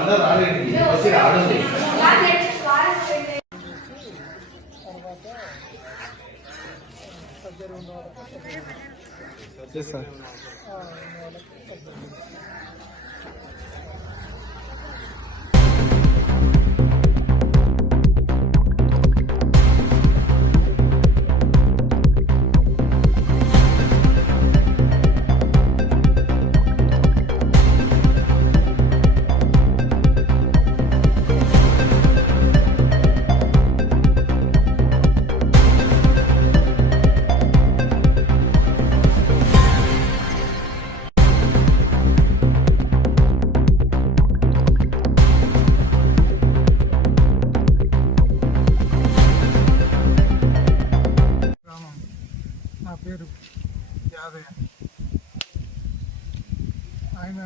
అందరూ రాలేదు ఆడుంది సార్ నా పేరు యాదయ్య. ఆయన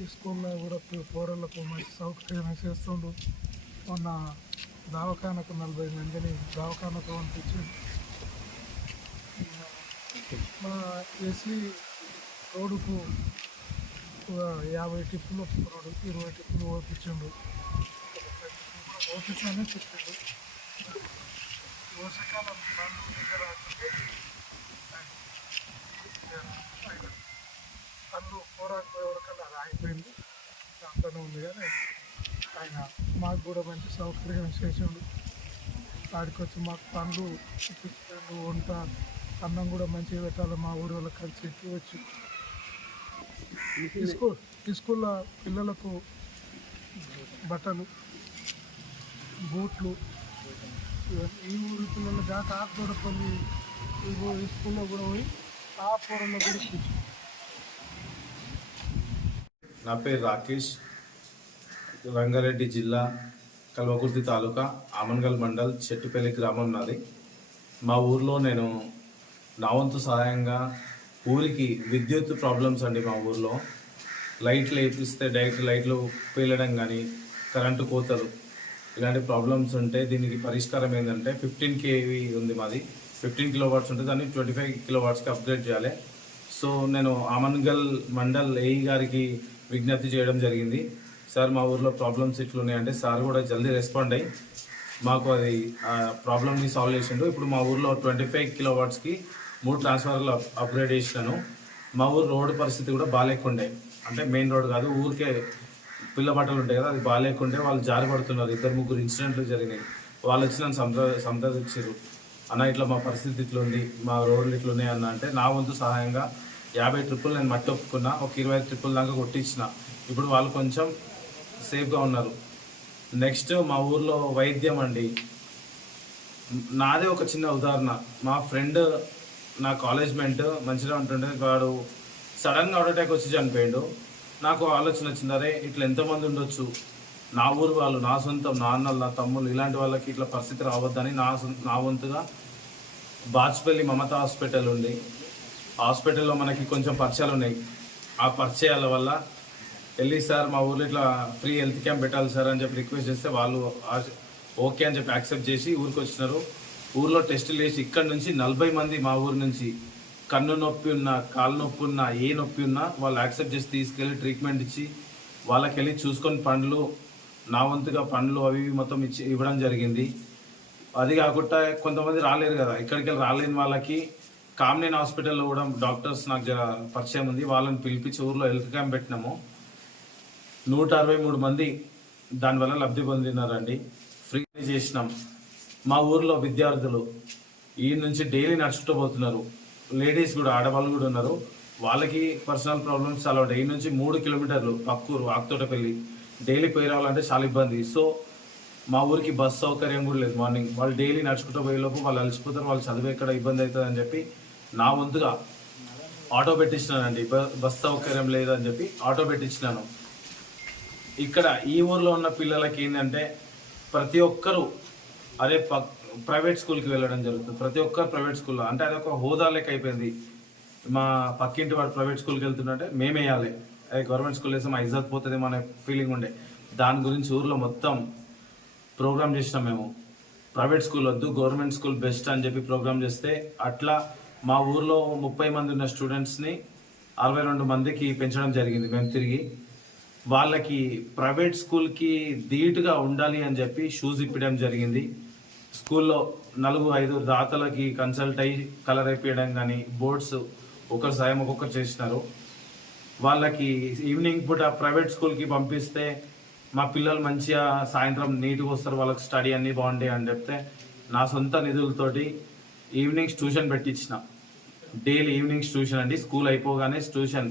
ఈ స్కూల్లో కూడా పౌరులకు మంచి సౌకర్యం చేస్తుండు. మొన్న దవాఖానకు 40 మందిని దవాఖానకు పంపించి మా ఎస్సీ రోడ్డుకు 50 టిప్పులు రోడ్డు 20 టిప్పులు ఓపించిండు. ఓపించానే చెప్పిండు. వర్షాకాలం దగ్గర పనులు పోరాకపోయే వరకల్లా అది ఆగిపోయింది. అంతనే ఉంది కానీ ఆయన మాకు కూడా మంచి సౌకర్యం చేసిండు. ఆడికి వచ్చి మాకు పనులు ఇప్పించాడు. వంట అన్నం కూడా మంచిగా పెట్టాలి. మా ఊరి వాళ్ళకి కలిసి ఎక్కి వచ్చి ఈ స్కూల్లో పిల్లలకు బట్టలు బూట్లు ఈ ఊరి పిల్లలు దాకా ఆకుదొడపల్లి ఈ స్కూల్లో కూడా పోయి ఆ పూర్వంలో కూడా ఇప్పించాం. నా పేరు రాకేష్, రంగారెడ్డి జిల్లా కల్వకుర్తి తాలూకా ఆమన్గల్ మండల్ చెట్టుపల్లి గ్రామం నాది. మా ఊర్లో నేను నా వంతు సహాయంగా ఊరికి విద్యుత్ ప్రాబ్లమ్స్ అండి. మా ఊర్లో లైట్లు వేపిస్తే డైరెక్ట్ లైట్లు పేలడం కానీ కరెంటు కోతలు ఇలాంటి ప్రాబ్లమ్స్ ఉంటే దీనికి పరిష్కారం ఏంటంటే 15 kV ఉంది మాది. 15 kW ఉంటే దాన్ని 25 kWకి అప్గ్రేడ్ చేయాలి. సో నేను ఆమన్గల్ మండల్ ఏఈ గారికి విజ్ఞప్తి చేయడం జరిగింది. సార్ మా ఊర్లో ప్రాబ్లమ్స్ ఇట్లున్నాయంటే సార్ కూడా జల్దీ రెస్పాండ్ అయ్యి మాకు అది ప్రాబ్లమ్ని సాల్వ్ చేసిండు. ఇప్పుడు మా ఊర్లో 25 kWకి 3 ట్రాన్స్ఫార్మర్లు అప్గ్రేడ్ చేసినాను. మా ఊరు రోడ్డు పరిస్థితి కూడా బాగాలేకుండే, అంటే మెయిన్ రోడ్ కాదు, ఊరికే పిల్ల బట్టలు ఉంటాయి కదా, అది బాగాలేకుంటే వాళ్ళు జారి పడుతున్నారు. 2-3 ఇన్సిడెంట్లు జరిగినాయి. వాళ్ళు వచ్చి నన్ను సంప్రదించారు, అన్న ఇట్లా మా పరిస్థితి ఇట్లా ఉంది, మా రోడ్లు ఇట్లా ఉన్నాయి అన్న. అంటే నా వంతు సహాయంగా 50 ట్రిప్పులు నేను మట్టి ఒప్పుకున్నా, ఒక 20 ట్రిప్పుల దాకా కొట్టించిన. ఇప్పుడు వాళ్ళు కొంచెం సేఫ్గా ఉన్నారు. నెక్స్ట్ మా ఊర్లో వైద్యం అండి. నాదే ఒక చిన్న ఉదాహరణ. మా ఫ్రెండ్ నా కాలేజ్ మేట్ మంచిగా ఉంటుండే, వాడు సడన్గా హార్ట్ అటాక్ వచ్చి చనిపోయాడు. నాకు ఆలోచన వచ్చింది, అరే ఇట్లా ఎంతమంది ఉండొచ్చు, నా ఊరు వాళ్ళు, నా సొంతం, నా అన్నలు, నా తమ్ముళ్ళు, ఇలాంటి వాళ్ళకి ఇట్లా పరిస్థితి రావద్దని నా వంతుగా బాచ్పల్లి మమతా హాస్పిటల్ ఉంది. హాస్పిటల్లో మనకి కొంచెం పరిచయాలు ఉన్నాయి. ఆ పరిచయాల వల్ల వెళ్ళి సార్ మా ఊర్లో ఇట్లా ఫ్రీ హెల్త్ క్యాంప్ పెట్టాలి సార్ అని చెప్పి రిక్వెస్ట్ చేస్తే వాళ్ళు ఓకే అని చెప్పి యాక్సెప్ట్ చేసి ఊరికి వచ్చినారు. ఊర్లో టెస్టులు వేసి ఇక్కడ నుంచి 40 మంది మా ఊరు నుంచి కన్ను నొప్పి ఉన్నా, కాలు నొప్పి ఉన్నా, ఏ నొప్పి ఉన్నా వాళ్ళు యాక్సెప్ట్ చేసి తీసుకెళ్ళి ట్రీట్మెంట్ ఇచ్చి వాళ్ళకి వెళ్ళి చూసుకొని పండ్లు, నా వంతుగా పండ్లు అవి మొత్తం ఇవ్వడం జరిగింది. అది కాకుండా కొంతమంది రాలేరు కదా, ఇక్కడికి వెళ్ళి రాలేని వాళ్ళకి కామ్నేన్ హాస్పిటల్లో కూడా డాక్టర్స్ నాకు పరిచయం ఉంది, వాళ్ళని పిలిపించి ఊర్లో హెల్త్ క్యాంప్ పెట్టినాము. 163 మంది దానివల్ల లబ్ధి పొందినారండి. ఫ్రీ చేసినాం. మా ఊర్లో విద్యార్థులు ఈ నుంచి డైలీ నడుచుకుంటూ పోతున్నారు. లేడీస్ కూడా, ఆడవాళ్ళు కూడా ఉన్నారు. వాళ్ళకి పర్సనల్ ప్రాబ్లమ్స్ చాలా ఉంటాయి. ఈ నుంచి 3 కిలోమీటర్లు పక్కూరు ఆకుతోటపల్లి డైలీ పోయి రావాలంటే చాలా ఇబ్బంది. సో మా ఊరికి బస్ సౌకర్యం కూడా లేదు. మార్నింగ్ వాళ్ళు డైలీ నడుచుకుంటూ పోయేలోపు వాళ్ళు అలసిపోతారు, వాళ్ళు చదివే ఎక్కడ ఇబ్బంది అవుతుంది అని చెప్పి నా వంతుగా ఆటో పెట్టించినానండి. బస్ సౌకర్యం లేదని చెప్పి ఆటో పెట్టించినాను. ఇక్కడ ఈ ఊర్లో ఉన్న పిల్లలకి ఏంటంటే ప్రతి ఒక్కరూ అదే ప్రైవేట్ స్కూల్కి వెళ్ళడం జరుగుతుంది. ప్రతి ఒక్కరు ప్రైవేట్ స్కూల్లో, అంటే అదొక హోదా లెక్క అయిపోయింది. మా పక్కింటి వాడు ప్రైవేట్ స్కూల్కి వెళ్తుంటే మేము వేయాలి, అదే గవర్నమెంట్ స్కూల్ వేస్తే మా ఇజ్జత్ పోతుంది మన ఫీలింగ్ ఉండే. దాని గురించి ఊర్లో మొత్తం ప్రోగ్రామ్ చేసినాం మేము. ప్రైవేట్ స్కూల్ వద్దు, గవర్నమెంట్ స్కూల్ బెస్ట్ అని చెప్పి ప్రోగ్రామ్ చేస్తే అట్లా మా ఊర్లో 30 మంది ఉన్న స్టూడెంట్స్ని 62 మందికి పెంచడం జరిగింది మేము తిరిగి. వాళ్ళకి ప్రైవేట్ స్కూల్కి ధీటుగా ఉండాలి అని చెప్పి షూస్ ఇప్పడం జరిగింది. స్కూల్లో 4-5 దాతలకి కన్సల్ట్ అయ్యి కలర్ అయిపోయడం కానీ బోర్డ్స్ ఒకరి సాయం ఒక్కొక్కరు చేసినారు. వాళ్ళకి ఈవినింగ్ పూట ప్రైవేట్ స్కూల్కి పంపిస్తే మా పిల్లలు మంచిగా సాయంత్రం నీట్గా వస్తారు, వాళ్ళకి స్టడీ అన్నీ బాగుంటాయి అని చెప్తే నా సొంత నిధులతోటి ఈవినింగ్స్ ట్యూషన్ పెట్టించిన. డైలీ ఈవినింగ్స్ ట్యూషన్ అండి. స్కూల్ అయిపోగానే ట్యూషన్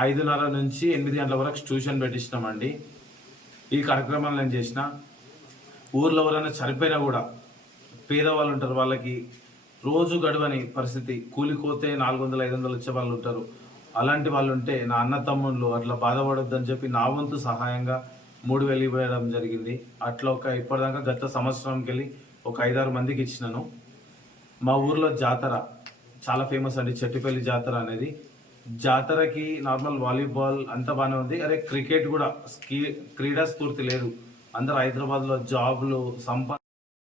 5:30 నుంచి 8 గంటల వరకు ట్యూషన్ పెట్టించినామండి. ఈ కార్యక్రమాలు నేను చేసిన. ఊర్లో ఎవరైనా చనిపోయినా కూడా పేదవాళ్ళు ఉంటారు, వాళ్ళకి రోజు గడవని పరిస్థితి, కూలిపోతే 400-500 వచ్చే వాళ్ళు ఉంటారు. అలాంటి వాళ్ళు ఉంటే నా అన్న తమ్ముళ్ళు అట్లా బాధపడొద్దని చెప్పి నా వంతు సహాయంగా 3,000 ఇవ్వడం జరిగింది. అట్లా ఇప్పటిదాకా గత సంవత్సరంకి వెళ్ళి ఒక 5-6 మందికి ఇచ్చినాను. మా ఊర్లో జాతర చాలా ఫేమస్ అండి, చెట్టుపల్లి జాతర అనేది. జాతరకి నార్మల్ వాలీబాల్ అంత బాగానే ఉంది. అరే క్రికెట్ కూడా క్రీడా స్ఫూర్తి లేదు. అందరు హైదరాబాద్లో జాబ్లు